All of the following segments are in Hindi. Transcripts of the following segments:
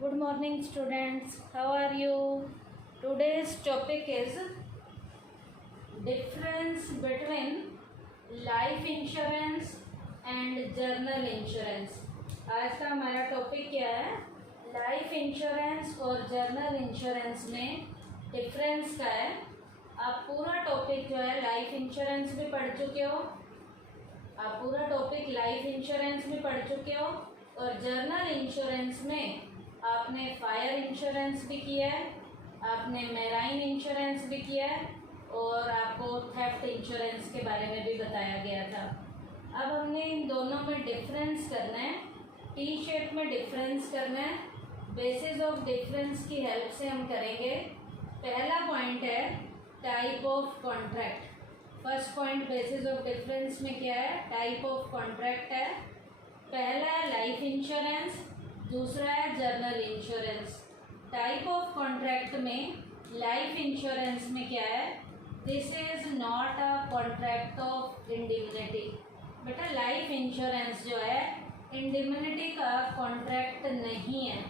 Good morning, students. How are you? Today's topic is difference between life insurance and general insurance. आज का हमारा टॉपिक क्या है? लाइफ इंश्योरेंस और जनरल इंश्योरेंस में डिफरेंस क्या है. आप पूरा टॉपिक जो है लाइफ इंश्योरेंस भी पढ़ चुके हो, आप पूरा टॉपिक लाइफ इंश्योरेंस भी पढ़ चुके हो और जनरल इंश्योरेंस में आपने फायर इंश्योरेंस भी किया है, आपने मैराइन इंश्योरेंस भी किया है और आपको थेफ्ट इंश्योरेंस के बारे में भी बताया गया था. अब हमने इन दोनों में डिफरेंस करना है, टी शेप में डिफरेंस करना है. बेसिस ऑफ डिफरेंस की हेल्प से हम करेंगे. पहला पॉइंट है type of contract. First point basis of difference में क्या है? टाइप ऑफ कॉन्ट्रैक्ट है. पहला है लाइफ इंश्योरेंस, दूसरा है general insurance. Type of contract में लाइफ इंश्योरेंस में क्या है? This is not a contract of indemnity. बेटा लाइफ इंश्योरेंस जो है इंडिमनिटी का कॉन्ट्रैक्ट नहीं है.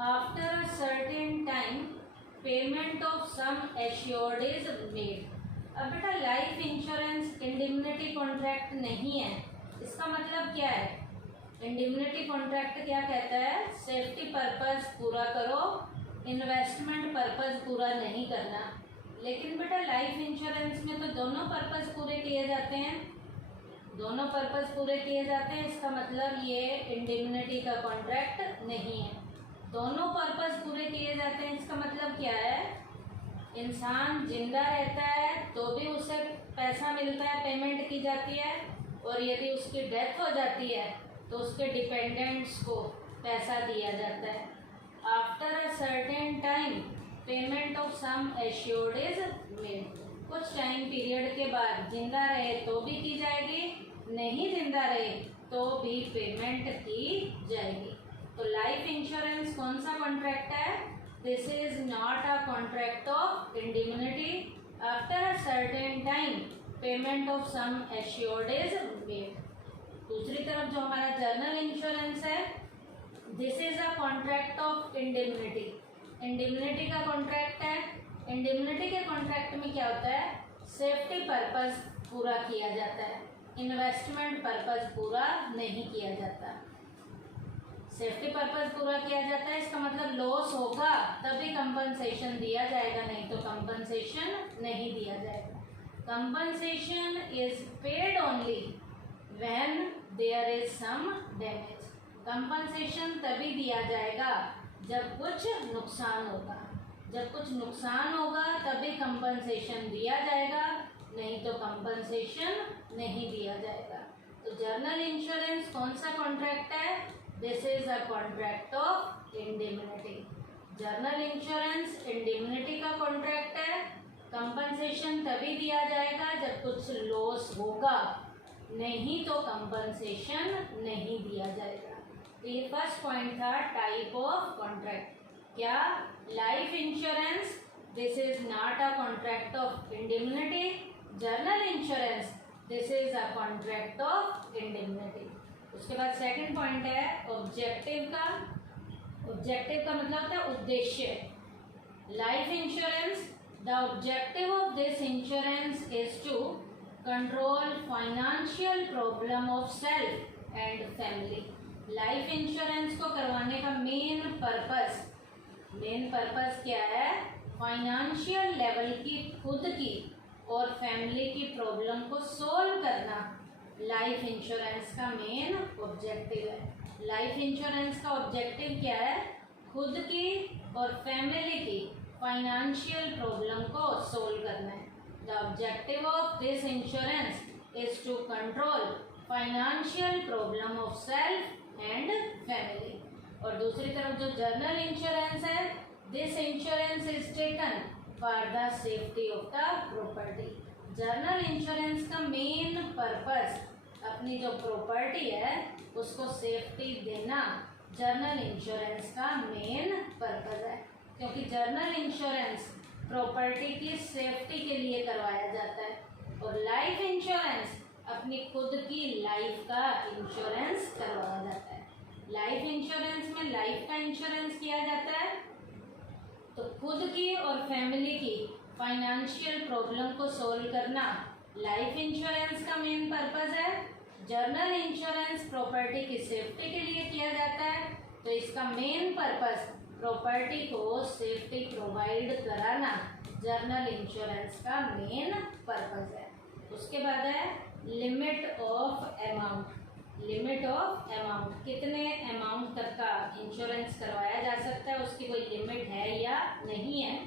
After a certain time payment of sum assured is made. अब बेटा लाइफ इंश्योरेंस इंडिमनिटी कॉन्ट्रैक्ट नहीं है. इसका मतलब क्या है? इंडिमनिटी कॉन्ट्रैक्ट क्या कहता है? सेफ्टी पर्पस पूरा करो, इन्वेस्टमेंट पर्पस पूरा नहीं करना. लेकिन बेटा लाइफ इंश्योरेंस में तो दोनों पर्पस पूरे किए जाते हैं, दोनों पर्पस पूरे किए जाते हैं. इसका मतलब ये इंडिमनिटी का कॉन्ट्रैक्ट नहीं है. दोनों पर्पस पूरे किए जाते हैं. इसका मतलब क्या है? इंसान जिंदा रहता है तो भी उसे पैसा मिलता है, पेमेंट की जाती है, और यदि उसकी डेथ हो जाती है तो उसके डिपेंडेंट्स को पैसा दिया जाता है. After a certain time payment of sum assured is made. कुछ टाइम पीरियड के बाद जिंदा रहे तो भी की जाएगी, नहीं जिंदा रहे तो भी पेमेंट की जाएगी. तो लाइफ इंश्योरेंस कौन सा कॉन्ट्रैक्ट है? This is not a contract of indemnity. After a certain time payment of sum assured is made. दूसरी तरफ जो हमारा जनरल इंश्योरेंस है, this is a contract of indemnity. Indemnity का कॉन्ट्रैक्ट है. इंडिमनिटी के कॉन्ट्रैक्ट में क्या होता है? सेफ्टी पर्पस पूरा किया जाता है, इन्वेस्टमेंट पर्पस पूरा नहीं किया जाता. सेफ्टी पर्पस पूरा किया जाता है. इसका मतलब लॉस होगा तभी कंपनसेशन दिया जाएगा, नहीं तो कंपनसेशन नहीं दिया जाएगा. Compensation is paid only when there is some damage. Compensation तभी दिया जाएगा जब कुछ नुकसान होगा. जब कुछ नुकसान होगा तभी कंपनसेशन दिया जाएगा, नहीं तो कंपनसेशन नहीं दिया जाएगा. तो जनरल इंश्योरेंस कौन सा कॉन्ट्रैक्ट है? This is a contract of indemnity. General insurance indemnity का कॉन्ट्रैक्ट है. कंपनसेशन तभी दिया जाएगा जब कुछ लॉस होगा, नहीं तो कंपनसेशन नहीं दिया जाएगा. तो ये फर्स्ट पॉइंट था टाइप ऑफ कॉन्ट्रैक्ट. क्या? Life insurance this is not a contract of indemnity. General insurance this is a contract of indemnity. उसके बाद सेकंड पॉइंट है ऑब्जेक्टिव का. ऑब्जेक्टिव का मतलब होता है उद्देश्य. Life insurance, the objective of this insurance is to control financial problem of self and family. Life insurance को करवाने का मेन पर्पस क्या है? फाइनेंशियल लेवल की खुद की और फैमिली की प्रॉब्लम को सोल्व करना लाइफ इंश्योरेंस का मेन ऑब्जेक्टिव है. लाइफ इंश्योरेंस का ऑब्जेक्टिव क्या है? खुद की और फैमिली की फाइनेंशियल प्रॉब्लम को सोल्व करना है. The objective of this insurance is to control financial problem of self and family. और दूसरी तरफ जो जनरल इंश्योरेंस है, this insurance is taken for the safety of the property. General insurance का मेन पर्पस अपनी जो प्रॉपर्टी है उसको सेफ्टी देना जनरल इंश्योरेंस का मेन पर्पस है. क्योंकि जनरल इंश्योरेंस प्रॉपर्टी की सेफ्टी के लिए करवाया जाता है और लाइफ इंश्योरेंस अपनी खुद की लाइफ का इंश्योरेंस करवाया जाता है. लाइफ इंश्योरेंस में लाइफ का इंश्योरेंस किया जाता है तो खुद की और फैमिली की फाइनेंशियल प्रॉब्लम को सोल्व करना लाइफ इंश्योरेंस का मेन पर्पस है। जर्नल इंश्योरेंस प्रॉपर्टी की सेफ्टी के लिए किया जाता है तो इसका मेन पर्पस प्रॉपर्टी को सेफ्टी प्रोवाइड कराना जर्नल इंश्योरेंस का मेन पर्पस है। उसके बाद है limit of amount. Limit of amount, कितने अमाउंट तक का इंश्योरेंस करवाया जा सकता है, उसकी कोई लिमिट है या नहीं है।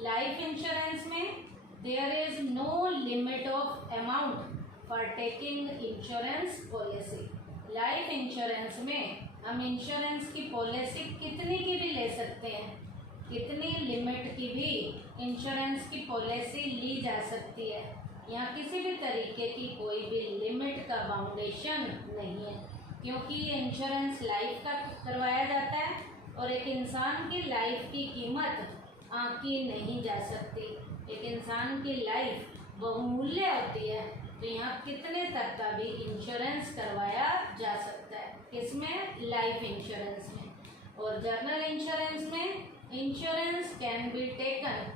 लाइफ इंश्योरेंस में there is no limit of amount for taking insurance policy. Life insurance में हम इंश्योरेंस की पॉलिसी कितनी की भी ले सकते हैं, कितनी लिमिट की भी इंश्योरेंस की पॉलिसी ली जा सकती है। यहाँ किसी भी तरीके की कोई भी लिमिट का बाउंडेशन नहीं है क्योंकि ये इंश्योरेंस लाइफ का करवाया जाता है और एक इंसान की लाइफ की कीमत आंकी नहीं जा सकती। एक इंसान की लाइफ बहुमूल्य होती है तो यहाँ कितने तक का भी इंश्योरेंस करवाया जा सकता है, किसमें, लाइफ इंश्योरेंस में। और जर्नल इंश्योरेंस में insurance can be taken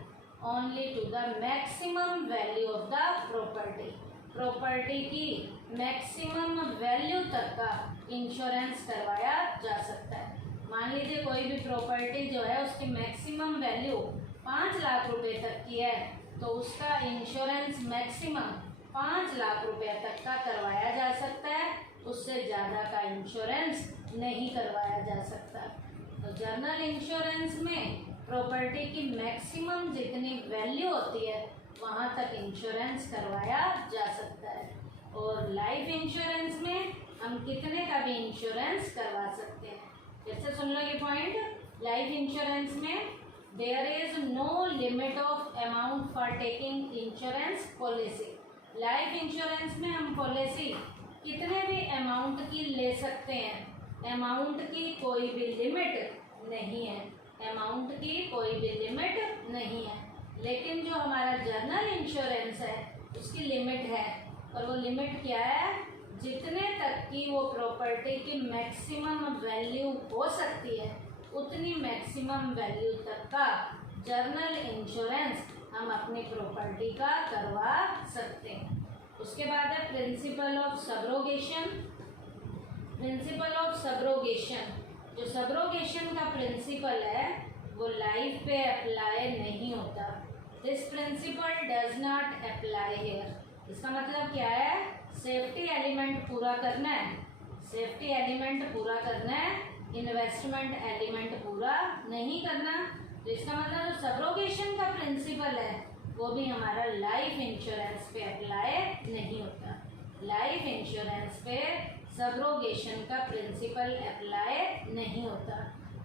only to the maximum value of the property. Property की मैक्सिमम वैल्यू तक का इंश्योरेंस करवाया जा सकता है। मान लीजिए कोई भी प्रॉपर्टी जो है उसकी मैक्सिमम वैल्यू 5 लाख रुपए तक की है तो उसका इंश्योरेंस मैक्सिमम 5 लाख रुपए तक का करवाया जा सकता है, उससे ज़्यादा का इंश्योरेंस नहीं करवाया जा सकता। तो जर्नल इंश्योरेंस में प्रॉपर्टी की मैक्सिमम जितनी वैल्यू होती है वहाँ तक इंश्योरेंस करवाया जा सकता है। और लाइफ इंश्योरेंस में हम कितने का भी इंश्योरेंस करवा सकते हैं। फिर से सुन लो ये पॉइंट। लाइफ इंश्योरेंस में there is no limit of amount for taking insurance policy. Life insurance में हम पॉलिसी कितने भी अमाउंट की ले सकते हैं, अमाउंट की कोई भी लिमिट नहीं है, अमाउंट की कोई भी लिमिट नहीं है। लेकिन जो हमारा जर्नल इंश्योरेंस है उसकी लिमिट है और वो लिमिट क्या है, जितने तक की वो प्रॉपर्टी की मैक्सिमम वैल्यू हो सकती है उतनी मैक्सिमम वैल्यू तक का जर्नल इंश्योरेंस हम अपनी प्रॉपर्टी का करवा सकते हैं। उसके बाद है principle of subrogation. Principle of subrogation, जो सबरोगेशन का प्रिंसिपल है वो लाइफ पे अप्लाई नहीं होता। This principle does not apply here. इसका मतलब क्या है, सेफ्टी एलिमेंट पूरा करना है, सेफ्टी एलिमेंट पूरा करना है, इन्वेस्टमेंट एलिमेंट पूरा नहीं करना। तो इसका मतलब जो सबरोगेशन का प्रिंसिपल है वो भी हमारा लाइफ इंश्योरेंस पे अप्लाई नहीं होता। लाइफ इंश्योरेंस पे सबरोगेशन का प्रिंसिपल अप्लाई नहीं होता।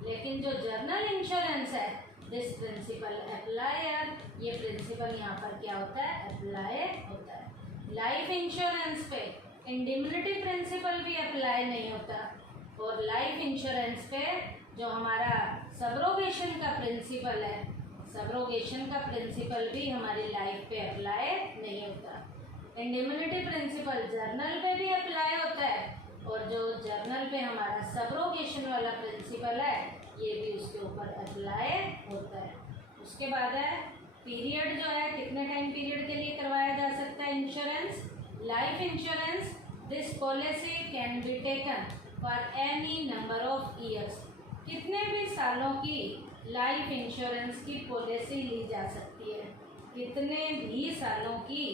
लेकिन जो जर्नल इंश्योरेंस है दिस प्रिंसिपल अप्लाई है, ये प्रिंसिपल यहाँ पर क्या होता है, अप्लाई होता है। लाइफ इंश्योरेंस पे इंडिमनिटी प्रिंसिपल भी अप्लाई नहीं होता और लाइफ इंश्योरेंस पे जो हमारा सबरोगेशन का प्रिंसिपल है, सबरोगेशन का प्रिंसिपल भी हमारी लाइफ पे अप्लाई नहीं होता। इंडिमनिटी प्रिंसिपल जर्नल पे भी अप्लाई होता है और जो जर्नल पे हमारा सबरोगेशन वाला प्रिंसिपल है ये भी उसके ऊपर अप्लाई होता है। उसके बाद है पीरियड, जो है कितने टाइम पीरियड के लिए करवाया जा सकता है insurance. Life insurance, this policy can be taken for any number of years. कितने भी सालों की लाइफ इंश्योरेंस की पॉलिसी ली जा सकती है, कितने भी सालों की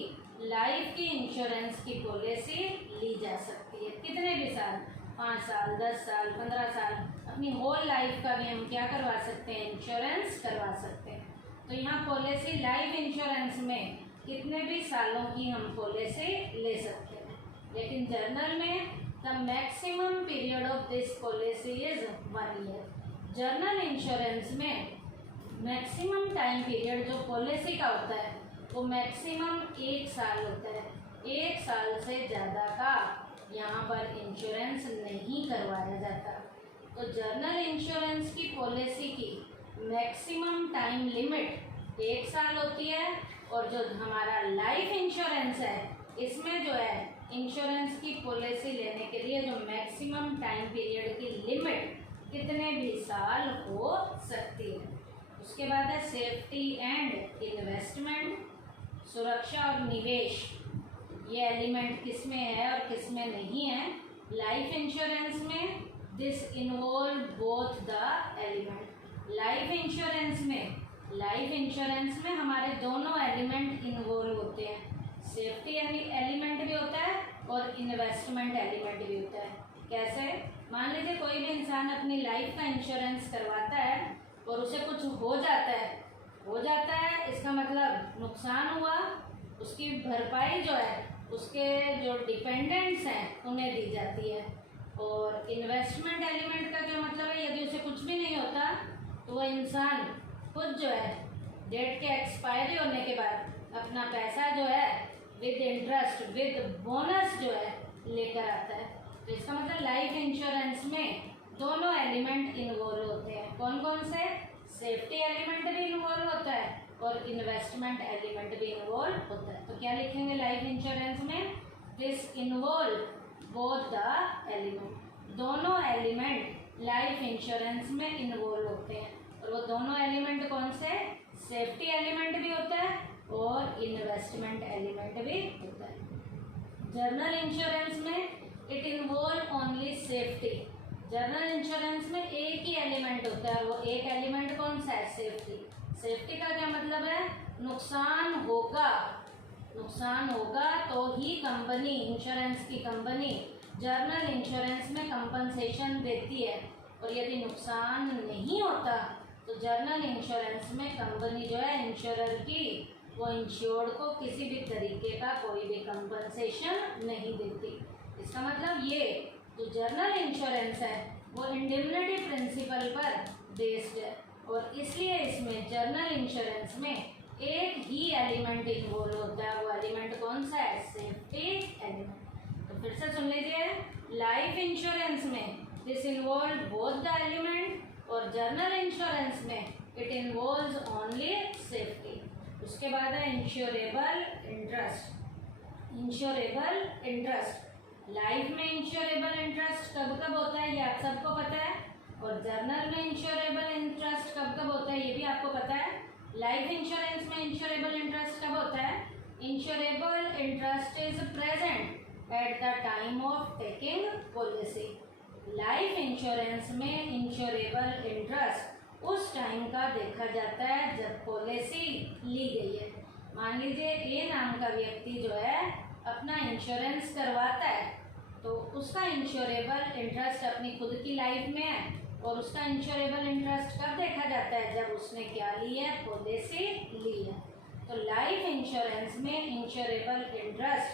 लाइफ की इंश्योरेंस की पॉलिसी ली जा सकती है, कितने भी साल, 5 साल, 10 साल, 15 साल, अपनी होल लाइफ का भी हम क्या करवा सकते हैं, इंश्योरेंस करवा सकते हैं। तो यहाँ पॉलिसी लाइफ इंश्योरेंस में कितने भी सालों की हम पॉलिसी ले सकते हैं। लेकिन जर्नल में the maximum period of this policy is 1 year. Journal insurance में मैक्सिमम टाइम पीरियड जो पॉलिसी का होता है वो मैक्सिमम 1 साल होता है। 1 साल से ज़्यादा का यहाँ पर इंश्योरेंस नहीं करवाया जाता। तो जर्नल इंश्योरेंस की पॉलिसी की मैक्सिमम टाइम लिमिट 1 साल होती है और जो हमारा लाइफ इंश्योरेंस है इसमें जो है इंश्योरेंस की पॉलिसी लेने के लिए जो मैक्सिमम मैक्सिमम टाइम पीरियड की लिमिट कितने भी साल हो सकती है। उसके बाद है सेफ्टी एंड इन्वेस्टमेंट, सुरक्षा और निवेश। ये एलिमेंट किस में है और किस में नहीं है। लाइफ इंश्योरेंस में this involve both the element. Life insurance में हमारे दोनों एलिमेंट इन्वॉल्व होते हैं। सेफ्टी एलिमेंट भी होता है और इन्वेस्टमेंट एलिमेंट भी होता है। कैसे? मान लीजिए कोई भी इंसान अपनी लाइफ का इंश्योरेंस करवाता है और उसे कुछ हो जाता है, इसका मतलब नुकसान हुआ, उसकी भरपाई जो है उसके जो डिपेंडेंट्स हैं उन्हें दी जाती है। और इन्वेस्टमेंट एलिमेंट का क्या मतलब है, यदि उसे कुछ भी नहीं होता तो वह इंसान खुद जो है डेट के एक्सपायरी होने के बाद अपना पैसा जो है विद इंटरेस्ट विद बोनस जो है लेकर आता है। तो इसका मतलब लाइफ इंश्योरेंस में दोनों एलिमेंट इन्वॉल्व होते हैं। कौन कौन से? सेफ्टी एलिमेंट भी इन्वॉल्व होता है और इन्वेस्टमेंट एलिमेंट भी इन्वॉल्व होता है। तो क्या लिखेंगे लाइफ इंश्योरेंस में? This involve both the element. दोनों एलिमेंट लाइफ इंश्योरेंस में इन्वॉल्व होते हैं और वो दोनों एलिमेंट कौन से? सेफ्टी एलिमेंट भी होता है और इन्वेस्टमेंट एलिमेंट भी होता है। जर्नल इंश्योरेंस में it involve only safety. Journal insurance में एक ही एलिमेंट होता है, वो एक एलिमेंट कौन सा है? सेफ्टी। सेफ्टी का क्या मतलब है? नुकसान होगा तो ही कंपनी, इंश्योरेंस की कंपनी जर्नल इंश्योरेंस में कंपनसेशन देती है। और यदि नुकसान नहीं होता तो जर्नल इंश्योरेंस में कंपनी जो है इंश्योरर की, वो इंश्योर्ड को किसी भी तरीके का कोई भी कंपनसेशन नहीं देती। इसका मतलब ये जो जर्नल इंश्योरेंस है वो इंडेमनिटी प्रिंसिपल पर बेस्ड है और इसलिए इसमें जर्नल इंश्योरेंस में एक ही एलिमेंट इन्वॉल्व होता है। वो एलिमेंट कौन सा है? Safety element. तो फिर से सुन लीजिए, लाइफ इंश्योरेंस में this involve both the element और जर्नल इंश्योरेंस में इट इन्वॉल्व्स ओनली सेफ्टी। उसके बाद है इंश्योरेबल इंटरेस्ट। लाइफ में इंश्योरेबल इंटरेस्ट कब कब होता है ये आप सबको पता है, और जर्नल में इंश्योरेबल इंटरेस्ट कब कब होता है ये भी आपको पता है। लाइफ इंश्योरेंस में इंश्योरेबल इंटरेस्ट कब होता है? Insurable interest is present at the time of taking policy. Life insurance में इंश्योरेबल इंटरेस्ट उस टाइम का देखा जाता है जब पॉलिसी ली गई है। मान लीजिए ए नाम का व्यक्ति जो है अपना इंश्योरेंस करवाता है तो उसका इंश्योरेबल इंटरेस्ट अपनी खुद की लाइफ में है और उसका इंश्योरेबल इंटरेस्ट कब देखा जाता है? जब उसने क्या ली है? पॉलिसी ली है। तो लाइफ इंश्योरेंस में इंश्योरेबल इंटरेस्ट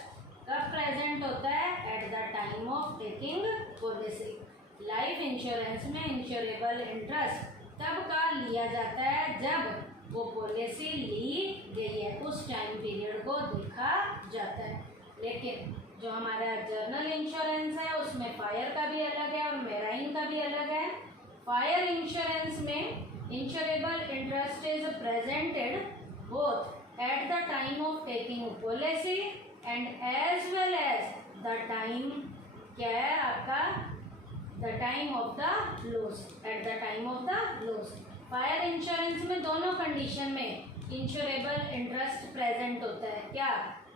कब प्रेजेंट होता है? Eight the time of taking policy. Life insurance में इंश्योरेबल इंटरेस्ट तब का लिया जाता है जब वो पॉलिसी ली गई है, उस टाइम पीरियड को देखा जाता है। लेकिन जो हमारा जर्नल इंश्योरेंस है उसमें फायर का भी अलग है और मेराइन का भी अलग है। फायर इंश्योरेंस में insurable interest is presented both at the time of taking policy and as well as the time, क्या है आपका? The time of the loss, at the time of the loss. Fire insurance में दोनों कंडीशन में इंश्योरेबल इंटरेस्ट प्रेजेंट होता है। क्या?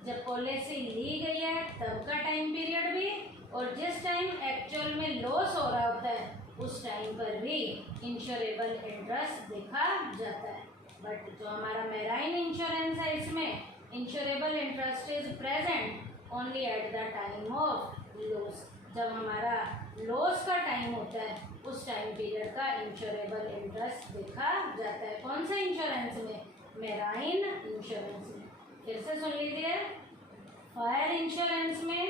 जब पॉलिसी ली गई है तब का टाइम पीरियड भी, और जिस टाइम एक्चुअल में लॉस हो रहा होता है उस टाइम पर भी इंश्योरेबल इंटरेस्ट देखा जाता है। बट जो हमारा मेराइन इंश्योरेंस है इसमें insurable interest is present only at the time of loss. जब हमारा लॉस का टाइम होता है उस टाइम पीरियड का इंश्योरेबल इंटरेस्ट देखा जाता है। कौन से इंश्योरेंस में? मेराइन इंश्योरेंस में। फिर से सुन लीजिए, फायर इंश्योरेंस में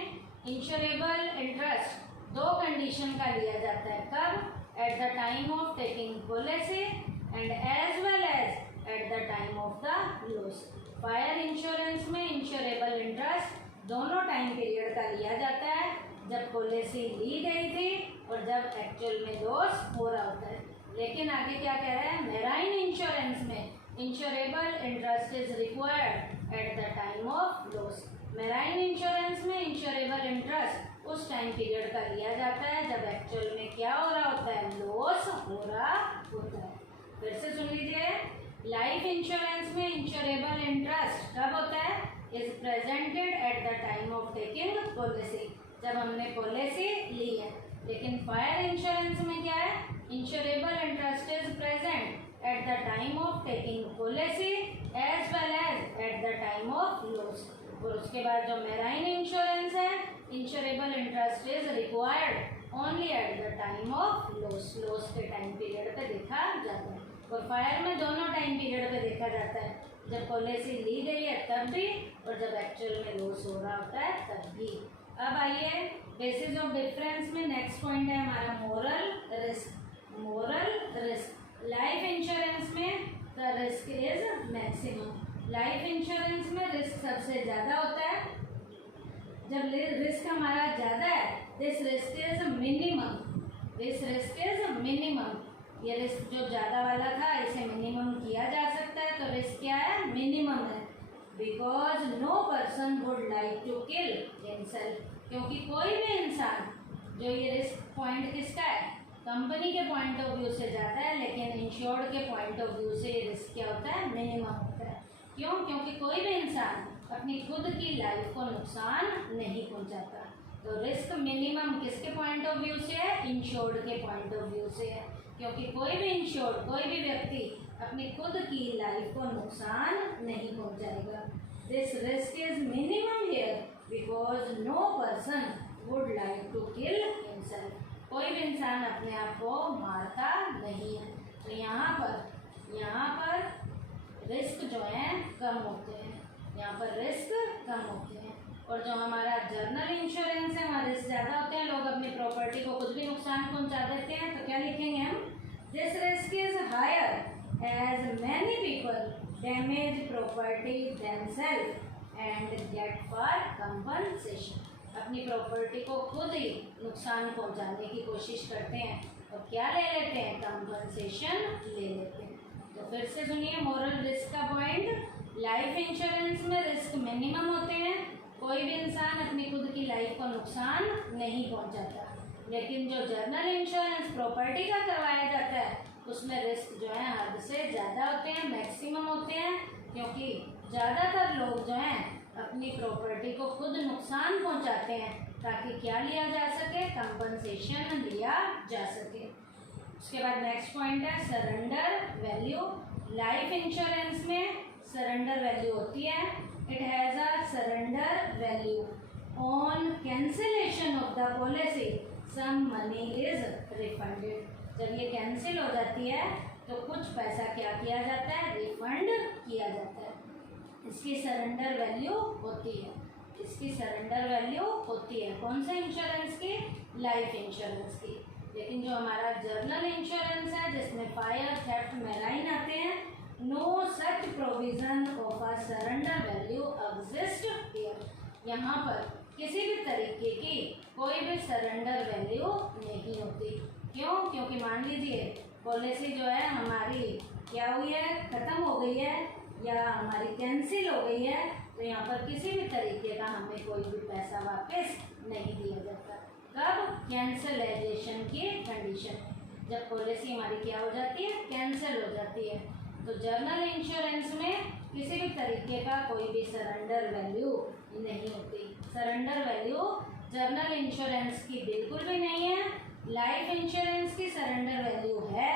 इंश्योरेबल इंटरेस्ट दो कंडीशन का लिया जाता है। कब? At the time of taking policy and as well as at the time of the loss. Fire insurance में इंश्योरेबल इंटरेस्ट दोनों टाइम पीरियड का लिया जाता है, जब पॉलिसी ली गई थी और जब एक्चुअल में लॉस हो रहा होता है। लेकिन आगे क्या कह रहा है? मेराइन इंश्योरेंस में insurable interest is required at the time of loss. Marine insurance में इंश्योरेबल इंटरेस्ट उस टाइम पीरियड का लिया जाता है जब एक्चुअल में क्या हो रहा होता है, लॉस हो रहा होता है। फिर से सुन लीजिए, लाइफ इंश्योरेंस में इंश्योरेबल इंटरेस्ट कब होता है, is presented eight the time of taking policy, जब हमने पॉलिसी ली है। लेकिन फायर इंश्योरेंस में क्या है, insurable interest is present at the time of taking policy as well as at the time of loss. और उसके बाद जो मेराइन इंश्योरेंस है, insurable interest is required only at the time of loss, loss के टाइम पीरियड पे देखा जाता है। और फायर में दोनों टाइम पीरियड पे देखा जाता है, जब पॉलिसी ली गई है तब भी और जब एक्चुअल में लॉस हो रहा होता है तब भी। अब आइए बेसिस ऑफ डिफरेंस में नेक्स्ट पॉइंट है हमारा moral risk. Moral risk, life insurance में the risk is maximum. Life insurance में रिस्क सबसे ज़्यादा होता है। जब रिस्क हमारा ज़्यादा है, this risk is minimum, this risk is minimum. ये रिस्क जो ज़्यादा वाला था इसे मिनिमम किया जा सकता है, तो रिस्क क्या है, मिनिमम है। Because no person would like to kill himself, क्योंकि कोई भी इंसान, जो ये रिस्क पॉइंट किसका है, कंपनी के पॉइंट ऑफ व्यू से जाता है, लेकिन इंश्योर्ड के पॉइंट ऑफ व्यू से ये रिस्क क्या होता है, मिनिमम होता है। क्यों, क्योंकि कोई भी इंसान अपनी खुद की लाइफ को नुकसान नहीं पहुंचाता। तो रिस्क मिनिमम किसके पॉइंट ऑफ व्यू से है, इंश्योर्ड के पॉइंट ऑफ व्यू से है, क्योंकि कोई भी इंश्योर्ड, कोई भी व्यक्ति अपनी खुद की लाइफ को नुकसान नहीं पहुंचाएगा। This risk is minimum here because no person would like to kill himself, कोई भी इंसान अपने आप को मारता नहीं है। तो यहाँ पर रिस्क जो है कम होते हैं, यहाँ पर रिस्क कम होते हैं। और जो हमारा जर्नल इंश्योरेंस है वहाँ रिस्क ज़्यादा होते हैं, लोग अपनी प्रॉपर्टी को कुछ भी नुकसान पहुँचा देते हैं। तो क्या लिखेंगे हम, this risk is higher as many people damage property themselves and get for compensation. अपनी प्रॉपर्टी को खुद ही नुकसान पहुँचाने की कोशिश करते हैं और क्या ले लेते हैं, कंपनसेशन ले लेते हैं। तो फिर से सुनिए मोरल रिस्क का पॉइंट, लाइफ इंश्योरेंस में रिस्क मिनिमम होते हैं, कोई भी इंसान अपनी खुद की लाइफ को नुकसान नहीं पहुंचाता। लेकिन जो जर्नल इंश्योरेंस प्रॉपर्टी का करवाया जाता है उसमें रिस्क जो है हद से ज़्यादा होते हैं, मैक्सिमम होते हैं, क्योंकि ज़्यादातर लोग जो हैं अपनी प्रॉपर्टी को खुद नुकसान पहुंचाते हैं ताकि क्या लिया जा सके, कंपनसेशन लिया जा सके। उसके बाद नेक्स्ट पॉइंट है सरेंडर वैल्यू। लाइफ इंश्योरेंस में सरेंडर वैल्यू होती है, it has a surrender value on cancellation of the policy some money is refunded. जब ये कैंसिल हो जाती है तो कुछ पैसा क्या किया जाता है, रिफंड किया जाता है। इसकी सरेंडर वैल्यू होती है, इसकी सरेंडर वैल्यू होती है। कौन से इंश्योरेंस की, लाइफ इंश्योरेंस की। लेकिन जो हमारा जर्नल इंश्योरेंस है जिसमें फायर, थेफ्ट, मेराइन आते हैं, no such provision of a surrender value exist here. यहाँ पर किसी भी तरीके की कोई भी सरेंडर वैल्यू नहीं होती। क्यों, क्योंकि मान लीजिए पॉलिसी जो है हमारी क्या हुई है, ख़त्म हो गई है या हमारी कैंसिल हो गई है, तो यहाँ पर किसी भी तरीके का हमें कोई भी पैसा वापस नहीं दिया जाता। कब, कैंसलाइजेशन की कंडीशन, जब पॉलिसी हमारी क्या हो जाती है, कैंसिल हो जाती है। तो जर्नल इंश्योरेंस में किसी भी तरीके का कोई भी सरेंडर वैल्यू नहीं होती। सरेंडर वैल्यू जर्नल इंश्योरेंस की बिल्कुल भी नहीं है। लाइफ इंश्योरेंस की सरेंडर वैल्यू है।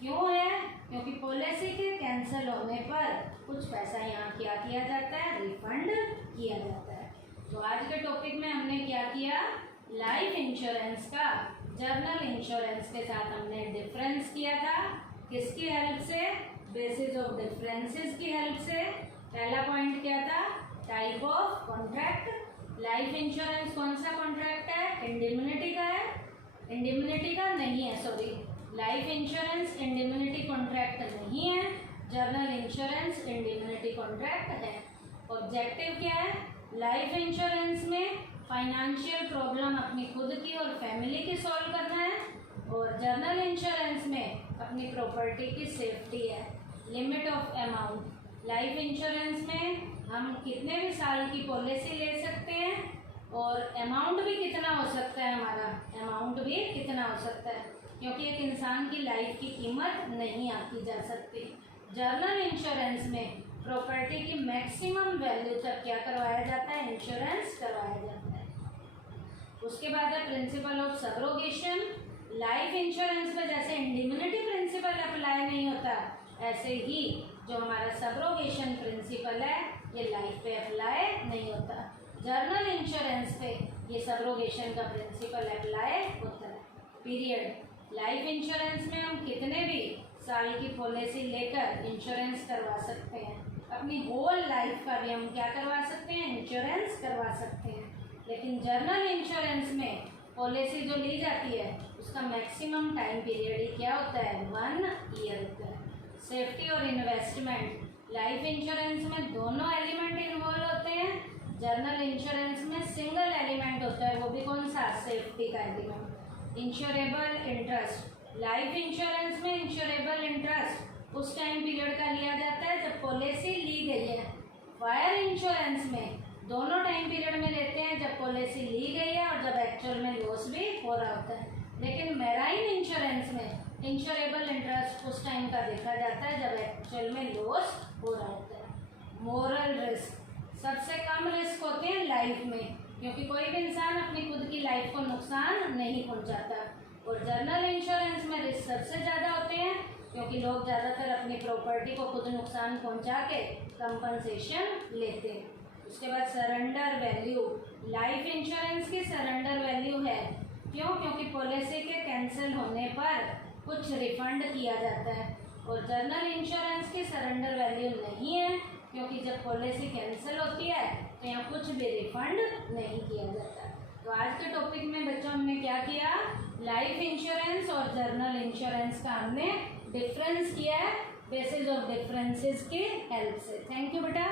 क्यों है, क्योंकि पॉलिसी के कैंसिल होने पर कुछ पैसा यहाँ क्या किया जाता है, रिफंड किया जाता है। तो आज के टॉपिक में हमने क्या किया, लाइफ इंश्योरेंस का जर्नल इंश्योरेंस के साथ हमने डिफरेंस किया था। किसकी हेल्प से, बेसिस ऑफ डिफरेंसेस की हेल्प से। पहला पॉइंट क्या था, type of contract. Life insurance कौन सा कॉन्ट्रैक्ट है, इंडिमनिटी का है, इंडिमनिटी का नहीं है, सॉरी, लाइफ इंश्योरेंस इंडिमनिटी कॉन्ट्रैक्ट नहीं है, जर्नल इंश्योरेंस इंडिमनिटी कॉन्ट्रैक्ट है। ऑब्जेक्टिव क्या है, लाइफ इंश्योरेंस में फाइनेंशियल प्रॉब्लम अपनी खुद की और फैमिली की सॉल्व करना है, और जर्नल इंश्योरेंस में अपनी प्रॉपर्टी की सेफ्टी है। Limit of amount, life insurance में हम कितने भी साल की पॉलिसी ले सकते हैं, और अमाउंट भी कितना हो सकता है, हमारा अमाउंट भी कितना हो सकता है, क्योंकि एक इंसान की लाइफ की कीमत नहीं आंकी जा सकती। जर्नल इंश्योरेंस में प्रॉपर्टी की मैक्सिमम वैल्यू तक क्या करवाया जाता है, इंश्योरेंस करवाया जाता है। उसके बाद है principle of subrogation. Life insurance में जैसे इंडिमिनिटी प्रिंसिपल अप्लाई नहीं होता, ऐसे ही जो हमारा सब्रोगेशन प्रिंसिपल है ये लाइफ पे अप्लाई नहीं होता। जर्नल इंश्योरेंस पे ये सब्रोगेशन का प्रिंसिपल अप्लाई होता है। पीरियड, लाइफ इंश्योरेंस में हम कितने भी साल की पॉलिसी लेकर इंश्योरेंस करवा सकते हैं, अपनी होल लाइफ का भी हम क्या करवा सकते हैं, इंश्योरेंस करवा सकते हैं। लेकिन जर्नल इंश्योरेंस में पॉलिसी जो ली जाती है उसका मैक्सिमम टाइम पीरियड ही क्या होता है, 1 ईयर होता है। सेफ्टी और इन्वेस्टमेंट, लाइफ इंश्योरेंस में दोनों एलिमेंट इन्वॉल्व होते हैं, जर्नल इंश्योरेंस में सिंगल एलिमेंट होता है, वो भी कौन सा, सेफ्टी का element. Insurable interest, life insurance में इंश्योरेबल इंटरेस्ट उस टाइम पीरियड का लिया जाता है जब पॉलिसी ली गई है। फायर इंश्योरेंस में दोनों टाइम पीरियड में लेते हैं, जब पॉलिसी ली गई है और जब एक्चुअल में लॉस भी हो रहा होता है। लेकिन मैराइन इंश्योरेंस में इंश्योरेबल इंटरेस्ट उस टाइम का देखा जाता है जब एक्चुअल में लॉस हो रहा होता है। मोरल रिस्क, सबसे कम रिस्क होते हैं लाइफ में, क्योंकि कोई भी इंसान अपनी खुद की लाइफ को नुकसान नहीं पहुंचाता। और जर्नल इंश्योरेंस में रिस्क सबसे ज़्यादा होते हैं, क्योंकि लोग ज़्यादातर अपनी प्रॉपर्टी को खुद नुकसान पहुंचा के कंपनसेशन लेते हैं। उसके बाद सरेंडर वैल्यू, लाइफ इंश्योरेंस की सरेंडर वैल्यू है, क्यों, क्योंकि पॉलिसी के कैंसिल होने पर कुछ रिफंड किया जाता है। और जर्नल इंश्योरेंस की सरेंडर वैल्यू नहीं है, क्योंकि जब पॉलिसी कैंसिल होती है तो यहाँ कुछ भी रिफंड नहीं किया जाता। तो आज के टॉपिक में बच्चों हमने क्या किया, लाइफ इंश्योरेंस और जर्नल इंश्योरेंस का हमने डिफरेंस किया है बेसिस ऑफ डिफरेंसेस की हेल्प से। थैंक यू बेटा।